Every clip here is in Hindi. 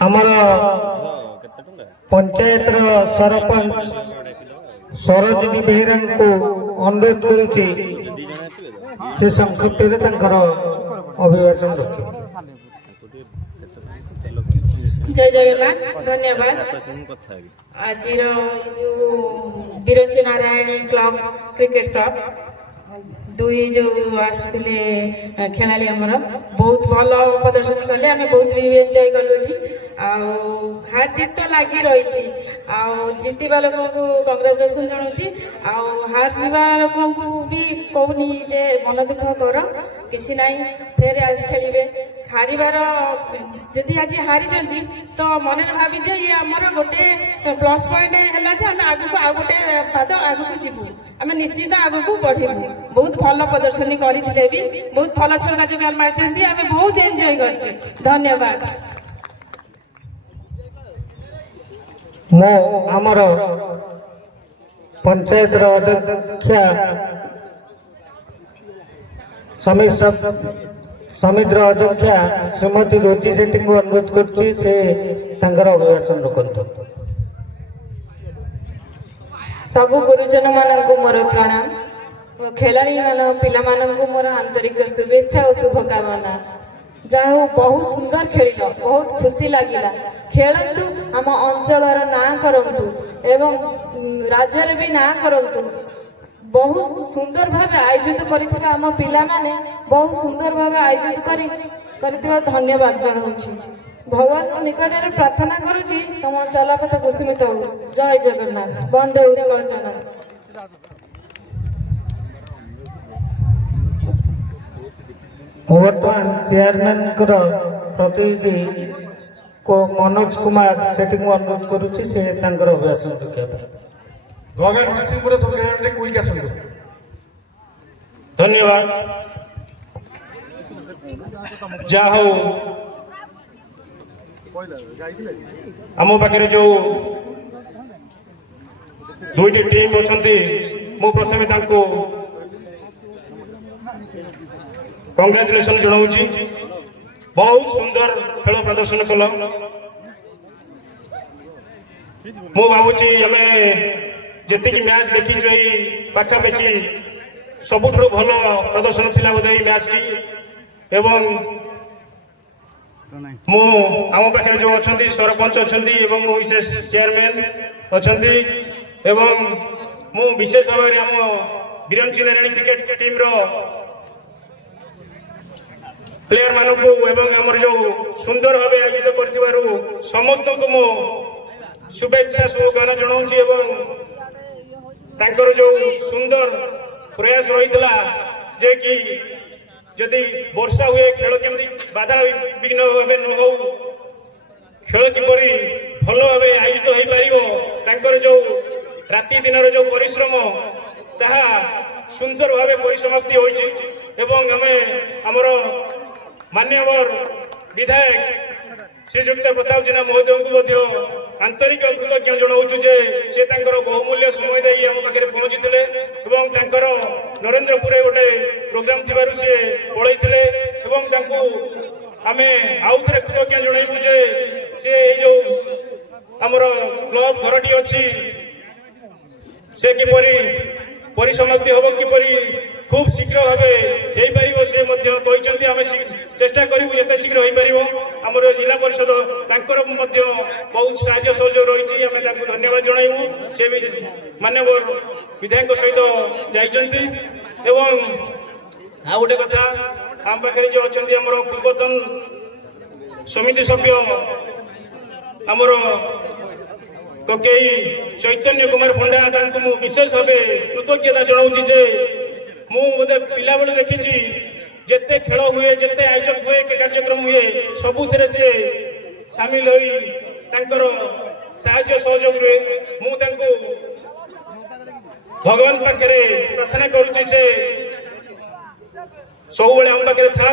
आमर पंचायत सरपंच सरोजिनी बेहेरा को अनुरोध करुच्ची से संक्षिप्त अभिभाषण रखे। जय जगन्नाथ धन्यवाद। आज Biranchi Narayani club cricket club दुई जो आसते खेलाड़ी आमर बहुत भल प्रदर्शन कले आम बहुत भी एंजॉय कलु हार जीत तो लगी रही जीतवा लोक कंग्रेचुलेसन जनाऊँगी हारवा लोक भी कहूनी जे मन दुख कर किसी ना फेर आज खेलिए हारिबार जदि आज हारी तो मन भावी जे ये आमर गोटे प्लस पॉइंट है आगे को आउ गोटे पाद आग को जीवु आम निश्चित आग को बढ़ेबू बहुत भल प्रदर्शन करते भी बहुत भल छक्का जो मारी आम बहुत एंजॉय कर धन्यवाद। मो आमर पंचायत अध्यक्षा समिति अध्यक्षा श्रीमती रोजी सेठी को अनुरोध करुच्ची से अभिभाषण रखु। सबु गुरुजन मानक मोर प्रणाम खेलाड़ी मान पिला मानक मोर आंतरिक शुभेच्छा और शुभकामना जहा बहुत सुंदर खेल बहुत खुशी लगिला खेलतु आम अंचल ना करंतु एवं राज्य भी ना करंतु बहुत सुंदर भाव आयोजित कर आम पिला माने बहुत सुंदर भाव आयोजित कर धन्यवाद जनाऊँगी भगवान निकट में प्रार्थना करुच्ची तुम चलापथ कुसुमित हो। जय जगन्नाथ बंदे कलचना। बर्तमान चेयरमैन प्रतिनिधि को मनोज कुमार सेठी को अनुरोध करुच्ची से अभिभाषण रखा। धन्यवाद। जा हो आम पाखे जो दुईटी टीम अच्छा मु प्रथमे कंग्रेचुलेसन जनाऊँगी बहुत सुंदर खेल प्रदर्शन कल मु भावुची आम जी मैच देखी पाखापाखि सबुठ भल प्रदर्शन थिला बोधे मैच टी एवं मु आम पाखे जो अच्छा सरपंच अच्छा विशेष चेयरमैन अच्छा एवं मु विशेष भाव में आम बिरंची नारायणी क्रिकेट टीम रो प्लेयर मानक एवं आमर जो सुंदर भाव आयोजित कर समस्त को मु शुभेच्छा शुभकामना जनाऊँगी एवं तांकर जो सुंदर प्रयास रही जे कि जदि वर्षा हुए खेल केमती बाधा विघ्न भाव न हो खेल किपर भल भाव आयोजित हो पार जो राति दिन जो परिश्रम ताहा सुंदर भाव परिसमाप्ति होइछि एवं आमे आमर मान्यवर विधायक श्रीजुक्त प्रताप जेना महोदय को आंतरिक कृतज्ञ जनाऊँ जे से बहुमूल्य समय दे आम पाखे पहुंची नरेंद्रपुर गोटे प्रोग्राम थी सी पलैते आम आउ थे कृतज्ञ जनइबू जे से जो आमर क्लब घरटी अच्छी से किपरि परिसमाप्ति हम किपरि खूब शीघ्र भाव हो से आम चेष्टा करूँ जिते शीघ्र हो पार आमर जिला परिषद बहुत साहाय्य सहयोग रही आम धन्यवाद जनइबू से भी मान्यवर विधायक सहित जाइछन्ति एवं आ गोटे कथा आम पाखे जो अच्छा आमर पूर्वतन समिति सभ्य आमर कई चैतन्य कुमार पंडा मु विशेष भाव कृतज्ञता जनाऊँगी जे मु बोधे पिला बेले देखी जिते खेल हुए जिते आयोजन हुए कार्यक्रम हुए सबुथे सी सामिल हो साहाय्य सहयोग हुए मु भगवान पाखे प्रार्थना करुच्ची से सब आम पाखे था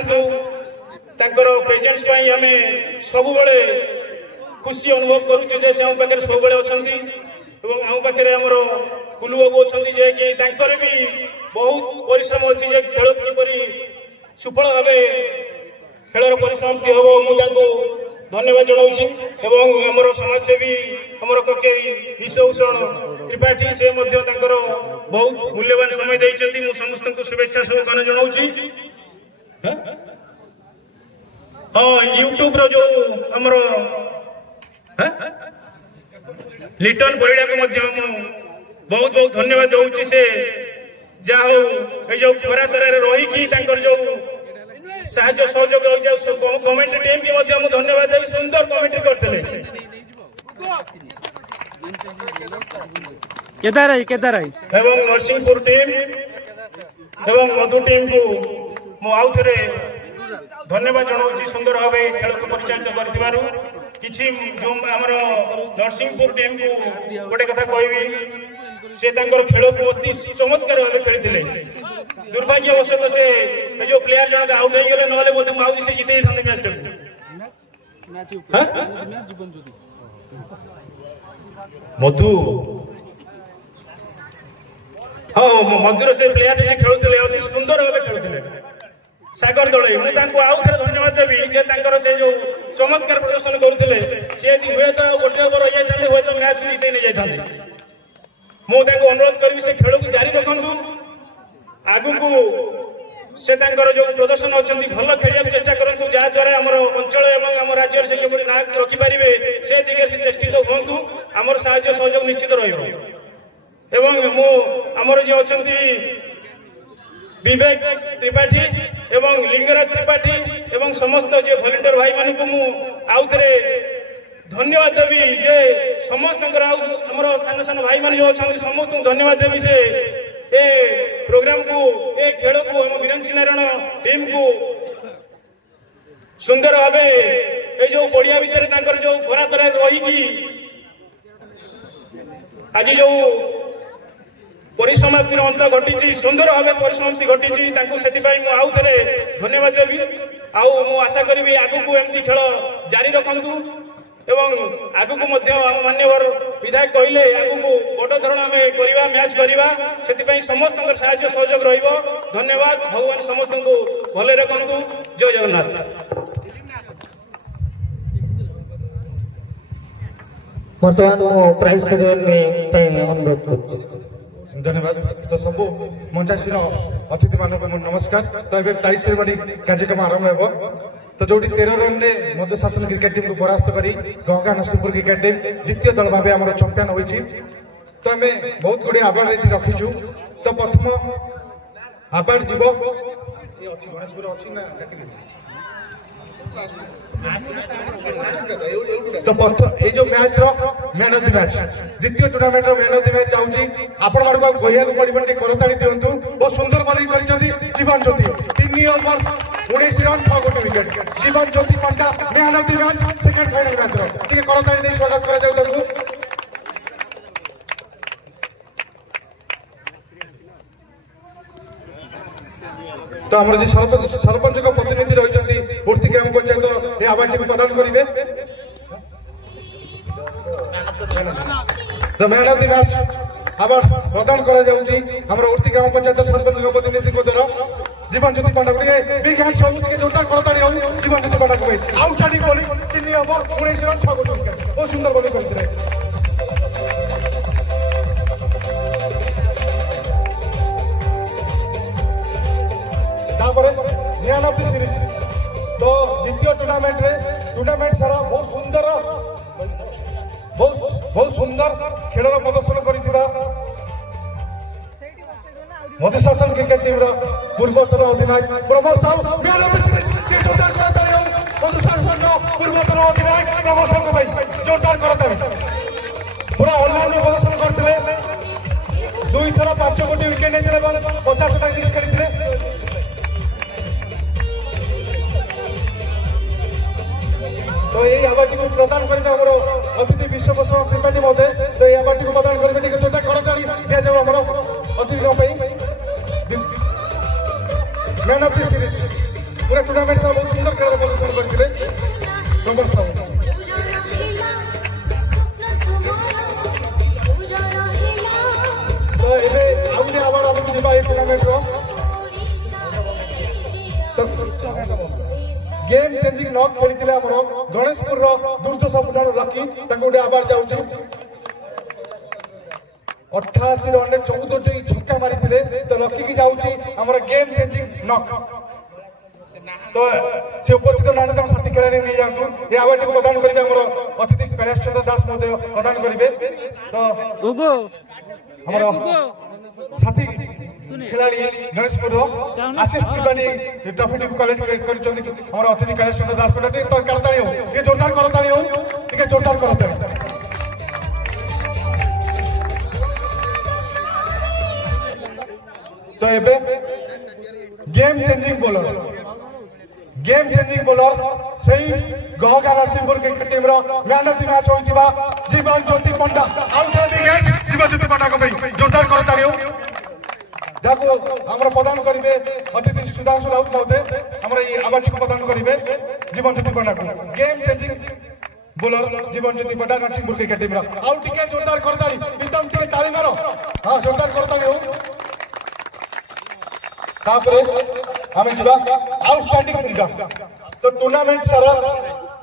प्रेजेंस आम सब खुशी अनुभव करुचे से आम पाखे सब अच्छा आम पाखे आमर कुलू बाबू अच्छा कि भी बहुत परिश्रम अच्छी खेल किपरि सुफल भाव खेलर परिसमाप्ति हम मुझे धन्यवाद जनाऊँगी एवं आमर समाजसेवी आमर ककेई विश्वभूषण त्रिपाठी से बहुत मूल्यवान समय देते समस्त को शुभेच्छा शुभकामना जनाऊँगी। हाँ यूट्यूब रो जो आमर लिटन परिड़ा को बहुत बहुत धन्यवाद दूची से जा हो जो खरा तरह रही जो साहाଯ୍ୟ सहयोग कमेंट्री टीम की धन्यवाद देवी सुंदर कमेंट्री करते एवं नरसिंहपुर टीम एवं मधु टीम को आउ थे धन्यवाद जनाऊँ सुंदर भाव खेल को परिचालित कर किसी जो आमर नरसिंहपुर टीम को गोटे कथा कहबी से खेल को अति चमत्कार भाव खेली दुर्भाग्यवशत से जो प्लेयर जन आउट हो गले ना मुझे से जीते मैच मधु हाँ मधुर से प्लेयर खेलुले अति सुंदर भाव खेलुले सागर दल मुझे आउ थे धन्यवाद देवी जे से जो चमत्कार प्रदर्शन करुले सी हुए तो गोटे ओवर हो जाते हुए तो मैच को जीते नहीं जाते मुझे अनुरोध करी से खेल को जारी रखु आगु को से जो प्रदर्शन अच्छा भल खेल चेष्टा करूँ जहाद्वारा आम अंचल और आम राज्य से किपरि ना रखिपारे से दिगरे से चेष्टित हूँ आमर साहाय्य सहयोग निश्चित रमर जो अच्छा विवेक त्रिपाठी एवं लिंगराज त्रिपाठी एवं समस्त जो वॉलंटियर भाई मान को आउ थे धन्यवाद देवी जे समस्त आमर सान सान भाई मान जो अच्छा समस्त धन्यवाद देवी से ए प्रोग्राम को ए खेल को हम विरंची नारायण टीम को सुंदर भाव ये जो पड़िया भितर जो खरा तरह रही आज जो परिसमाप्ति अंत घटी सुंदर भाव परिसमाप्ति घटी से आउ थे धन्यवाद देवी आशा करी आगु को एमती खेल जारी रखु एवं आगु को मान्यवर विधायक कहले आगु को बड़ धरण आम करवा मैच करवा से समस्त साहाय्य सहयोग रहिबो। धन्यवाद भगवान समस्त को भले रखु। जय जगन्नाथ। वर्तमान प्राइज सेरेमनी अनुरोध कर धन्यवाद। तो सब मंचासीन अतिथि मानक नमस्कार। तो ये प्राइज सेरेमनी कार्यक्रम आरंभ हो तो जो 13 रन मध्य शासन क्रिकेट टीम को परास्त करी गंगा नरसिंहपुर क्रिकेट टीम द्वितीय दल भाव आम चंपियन होती तो आम बहुत गुड़े आवार्ड ये रखीचु। तो प्रथम आवार्ड जीव तो ये जो match man of the match द्वितीय tournament man of the match जाऊँगी आपण मानक कहया पड़े करताड़ी दिंतु बहुत सुंदर बॉलिंग कर जीवन ज्योति 3 ओवर 19 रन 6 गोटी wicket Jeevan Jyoti Panda man of the match second final match रे करताड़ी दे स्वागत करा जाऊ ताकू। तो आम सरपंच प्रतिनिधि रही मूर्ति ग्राम पंचायत ये आवार्ड टी प्रदान करेंगे। The man of the match award प्रदान करा जाउची हमर मूर्ति ग्राम पंचायत सरपंच प्रतिनिधि को द्वारा जीवन ज्योति पंडा को बिग हैंड सब के जोरदार करताड़ी हो जीवन ज्योति पंडा को आउटस्टैंडिंग बॉलिंग 3 ओवर 19 रन 6 गोटी विकेट बहुत सुंदर बॉलिंग करथिले। मैन ऑफ द सीरीज तो द्वितीय टूर्नामेंट सारा बहुत सुंदर खेल प्रदर्शन करथिबा मध्य शासन क्रिकेट टीम पूर्वतन अधिनायक Pramod Sahu man of the series के जोरदार करताड़ी हो मध्य शासन पूर्वतन अधिनायक प्रमोद साहू भाई जोरदार करताड़ी पूरा ऑनलाइन प्रदर्शन करथिले 2 थर 5 गोटी विकेट नेथिले 50 रन इनिंग्स खेलिथिले। तो ये आवार्ड को प्रदान करेंगे आम अतिथि विश्वभूषण त्रिपाठी महोदय। तो ये आवार्ड को प्रदान करेंगे टी जोरदार करताड़ी दिया जाओ आम अतिथि मैन ऑफ द सीरीज पूरा टूर्नामेंट बहुत सुंदर खेल प्रदर्शन करते प्रमोद साहू। तो ये आउे आवार्ड आमको जा टूर्नामेंट गेम चेंजिंग नॉक खेली आमर गणेशपुर दुर्जोश पुनर लकी गोटे आवार्ड जाऊँ 88 रन 14 छक्का मारी तो लकी की जाऊँगी आमर गेम चेंजिंग नॉक तो से उपस्थित ना साथी खेल नहीं जातु ये आवार्ड को प्रदान करेंगे आमर अतिथि कैलाश चंद्र दास महोदय प्रदान करेंगे तो हमार साथी खिलाड़ी गणेशपुर आशीष त्रिपाठी ट्रॉफी कलेक्ट कर अतिथि कैलाश चंद्र दास पटे तो करताड़ी हो ये जोरदार करताड़ी हो ठीक है जोरदार करताड़ी तो एबे गेम चेंजिंग बॉलर सही गहगा नरसिंहपुर क्रिकेट टीम रो मैन ऑफ द मैच होइतिबा Jeevan Jyoti Panda out of the wicket Jeevan Jyoti पंडा को जोरदार करताड़ी हो जाको हमरा प्रदान करिवे अतिथि सुधांशु राउत महोदय हमरा ये अवार्ड को प्रदान करिवे जीवन ज्योति पंडा को गेम चेंजिंग बॉलर जीवन ज्योति पंडा नरसिंहपुर क्रिकेट टीम रो आउट टिके जोरदार करताड़ी एकदम टिके ताली मारो हां जोरदार करताड़ी हो तापरे हमें जीवा आउटस्टैंडिंग फील्डर तो टूर्नामेंट सारा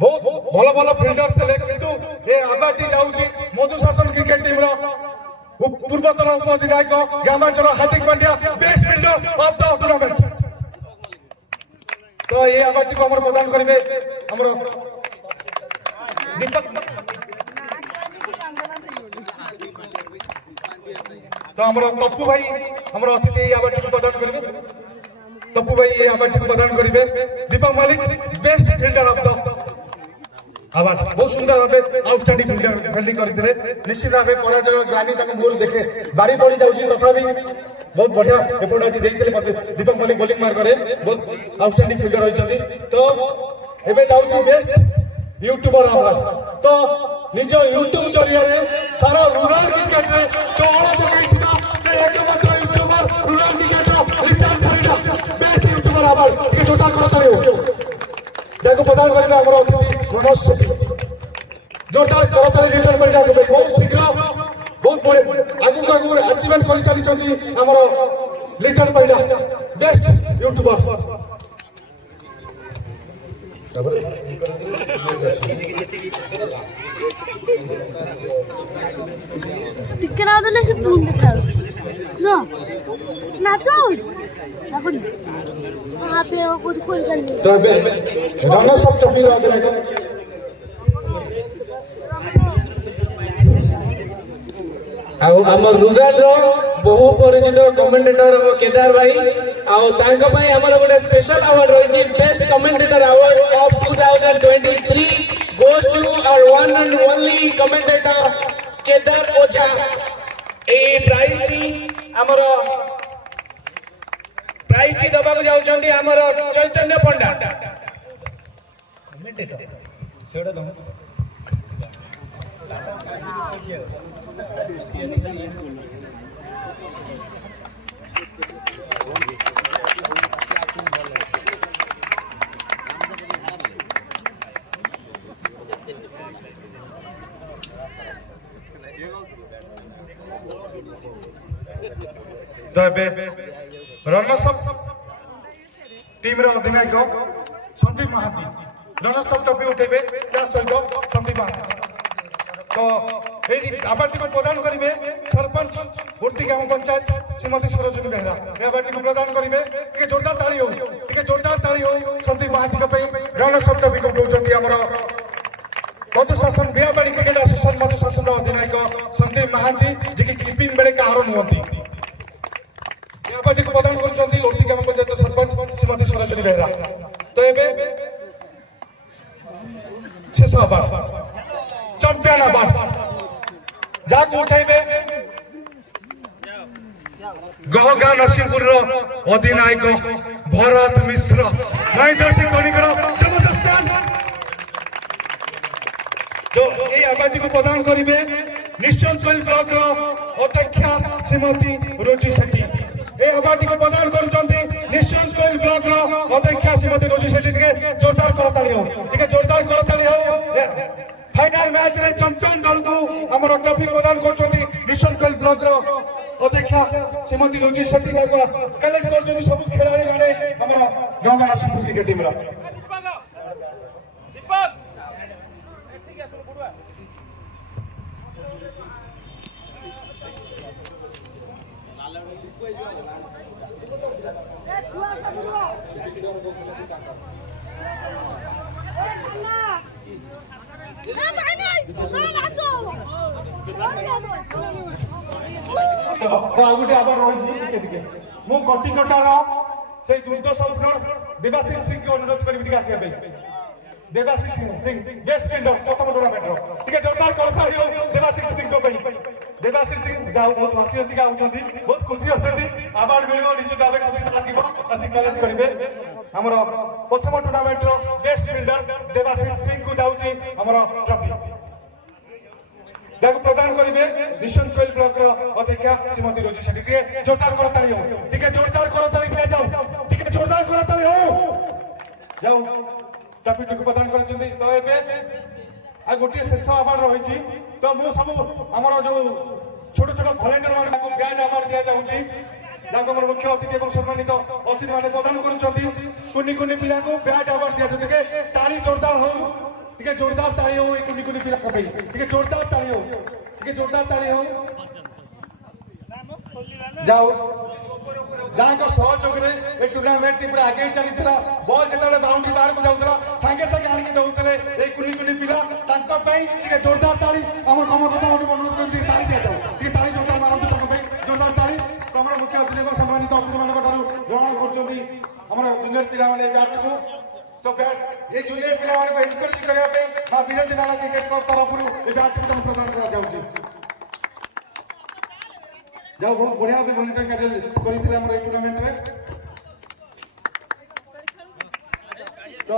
बहुत भलो भलो फील्डर थे किंतु ये आबाटी जाउची मधुशासन क्रिकेट टीम रो पूर्वतन उपअधिनायक ग्रामांचल Hardik Pandya best fielder of the tournament तो ये आबाटी को हमर प्रदान करिवे हमर दीपक तो हमर तप्पू भाई हमर अतिथि ये आबाटी को प्रदान करिवे तप्पू भाई ये अवार्ड को प्रदान करिवे दीपक मालिक best fielder of the award बहुत सुंदर भाबे आउटस्टैंडिंग फील्डिंग करथिले निश्चित भाबे पराजय ग्लानी ताको मोर देखे बारी पड़ी जाउची तथापि बहुत बढ़िया एपोर्ट आज देइथिले मते दीपक मालिक बॉलिंग मार करे बहुत आउटस्टैंडिंग फील्डर होइछथि तो एबे जाउची बेस्ट यूट्यूबर अवार्ड तो निज यूट्यूब जरिया रे सारा रूरल क्रिकेट रे चोळा जगाइथिबा से एकमात्र YouTuber rural cricket return Parida best YouTuber award के जोरदार करताले हो देखो प्रदान करिवे हमर अतिथि मनोज सेठी जोरदार करताले रिटर्न परिडा के बहुत शीघ्र बहुत बड़े आगु अचीवमेंट करि चली चंदी हमर रिटर्न परिडा बेस्ट यूट्यूबर टिके ना देले से तुम देखा नो नाचो अपन वहां पे वो कुछ खोल कर तो राणा सब ट्रॉफी रा देगा आम रूराल बहु परिचित कमेंटेटर केदार भाई गोटे स्पेशल अवार्ड रही best commentator award of 2023 goes to our one and only commentator Kedar Ojha ए प्राइज टी दबा जाउछंती हमर चैतन्य पंडा कमेंटेटर सेडा दम रनर्स अप टीम रो अधिनायक Sandeep Mahati runners up trophy उठेबे त्या सहित संदीप महाती तो ए अवार्ड को प्रदान करिवे सरपंच उर्ती ग्राम पंचायत श्रीमती सरोजिनी बेहरा ए अवार्ड को प्रदान करिवे के जोरदार ताली हो संदीप महाती के पई रनर्स अप ट्रॉफी को दोचंती हमर मधुशासन बियाबाड़ी क्रिकेट एसोसिएशन मधुशासन अधिनायक संदीप महाती जे कि कीपिंग बेले कार नुहंती को प्रदान करछंती उर्ती ग्राम पंचायत सरपंच श्रीमती सरोजिनी बेहरा तो एबे शेष अवार्ड चैंपियन अवार्ड जाको उठाइबे गहगा नरसिंहपुर अधिनायक भरत मिश्र महेंद्र सिंह धोनी जबरदस्त तो ये अवार्ड को प्रदान करिवे निश्चल ब्लॉक अध्यक्षा श्रीमती रोजी सेठी ए अवार्ड को प्रदान करछंती निश्चल ब्लॉक अध्यक्षा श्रीमती रोजी सेठी के जोरदार करताली हो ठीक है जोरदार करताली हो फाइनल मैच रे चैंपियन दल को हमर ट्रॉफी प्रदान करछंती निश्चल ब्लॉक अध्यक्षा श्रीमती रोजी सेठी का कलेक्ट करछंती सब खिलाड़ी माने हमर गांव का नरसिंहपुर क्रिकेट टीम रा ଆଉ ଗୋଟେ ଆবার ରହିଛି ଟିକେ ଟିକେ ମୁଁ କଟିକଟାର ସେଇ ଦୁର୍ଦ୍ଦଶା ଦେବାଶିଷ ସିଂଙ୍କୁ ଅନୁରୋଧ କରିବି ଟିକେ ଆସିବା ପାଇଁ। ଦେବାଶିଷ ସିଂ ବେଷ୍ଟ ଫିଲ୍ଡର ପ୍ରଥମ ଟୁର୍ଣ୍ଣାମେଣ୍ଟର ଟିକେ ଜୋରଦାର କରତାଳି ହଉ ଦେବାଶିଷ ସିଂଙ୍କ ପାଇଁ। ଦେବାଶିଷ ସିଂ ଯାହା ବହୁତ ହସି ହସି ଗାଉଛନ୍ତି, ବହୁତ ଖୁସି ଅଛନ୍ତି, ଆୱାର୍ଡ ମିଳିବ ନିଶ୍ଚିତ ଭାବେ ଖୁସି ଲାଗିବ, ଆସି କଲେକ୍ଟ କରିବେ। ଆମର ପ୍ରଥମ ଟୁର୍ଣ୍ଣାମେଣ୍ଟର ବେଷ୍ଟ ଫିଲ୍ଡର ଦେବାଶିଷ ସିଂଙ୍କୁ ଯାଉଛି ଆମର ଟ୍ରଫି, ଯାହାକୁ ପ୍ରଦାନ କରିବେ ନିଶନ୍ତ କୋଇଲ ବ୍ଲକର ଅଧ୍ୟକ୍ଷା ଶ୍ରୀମତୀ ରୋଜି ସେଠୀ। ଟିକେ ଜୋରଦାର କରତାଳି ହଉ, ଟିକେ ଜୋରଦାର କରତାଳି ଦିଆଯାଉ, ଟିକେ ଜୋରଦାର କରତାଳି ହଉ। ଯାଉ ଟ୍ରଫିଟିକୁ ପ୍ରଦାନ କରିଛନ୍ତି। ତ ଏବେ ଆଉ ଗୋଟିଏ ଶେଷ ଆୱାର୍ଡ ରହିଛି। ତ ମୁଁ ସବୁ ଆମର ଯୋଉ ଛୋଟ ଛୋଟ ଭଲେଣ୍ଟିୟର ମାନଙ୍କୁ ବ୍ୟାଣ୍ଡ ଆୱାର୍ଡ ଦିଆଯାଉଛି, ଯାହାକୁ ଆମର ମୁଖ୍ୟ ଅତିଥି ଏବଂ ସମ୍ମାନିତ ଅତିଥି ମାନେ ପ୍ରଦାନ କରୁଛନ୍ତି। କୁନି କୁନି ପିଲାଙ୍କୁ ବ୍ୟାଣ୍ଡ ଆୱାର୍ଡ ଦିଆଯାଉଛି। ଟିକେ ତାଳି ଜୋରଦାର ହଉ, ଟିକେ ଜୋରଦାର ତାଳି ହଉ, ଏଇ କୁନି କୁନି ପିଲାଙ୍କ ପାଇଁ ଟିକେ ଜୋରଦାର ତାଳି ହଉ, ଟିକେ ଜୋରଦାର ତାଳି ହଉ। ଯାଉ ଯାହାଙ୍କ ସହଯୋଗରେ ଏ ଟୁର୍ଣ୍ଣାମେଣ୍ଟଟି ପୁରା ଆଗେଇ ଚାଲିଥିଲା। ବଲ୍ ଯେତେବେଳେ ବାଉଣ୍ଡ୍ରି ବାହାରକୁ ଯାଉଥିଲା ସାଙ୍ଗେ ସାଙ୍ଗେ ଆଣିକି ଦଉଥିଲେ ଏଇ କୁନି କୁନି ପିଲା, ତାଙ୍କ ପାଇଁ ଟିକେ ଜୋରଦାର ତାଳି। ଆମର କଥା ଅନୁରୋଧ କରି ଟିକେ ତାଳି ଦିଆଯାଉ, ଟିକେ ତାଳି ଜୋରଦାର ମାରନ୍ତୁ ତାଙ୍କ ପାଇଁ, ଜୋରଦାର ତାଳି। ତ ଆମର ମୁଖ୍ୟ ଅତିଥି ଏବଂ ସମ୍ମାନିତ ଅତିଥିମାନଙ୍କ ଠାରୁ ଗ୍ରହଣ କରୁଛନ୍ତି ଆମର ଜୁନିୟର ପିଲାମାନେ ଏ ବ୍ୟାଟ୍କୁ। ତ ଏ ଜୁନିୟର ପିଲାମାନଙ୍କୁ ଏନକରେଜ କରିବା ପାଇଁ ମା ବିରଞ୍ଜୀ ନାରାୟଣ କ୍ରିକେଟ କ୍ଲବ ତରଫରୁ ଏ ବ୍ୟାଟ୍କୁ ତାଙ୍କୁ ପ୍ରଦାନ କରାଯାଉଛି। ଯାଉ ବହୁତ ବଢିଆ ଭାବେ ଭଲେଣ୍ଟିୟର କାର୍ଯ୍ୟ କରିଥିଲେ ଆମର ଏଇ ଟୁର୍ଣ୍ଣାମେଣ୍ଟରେ। ତ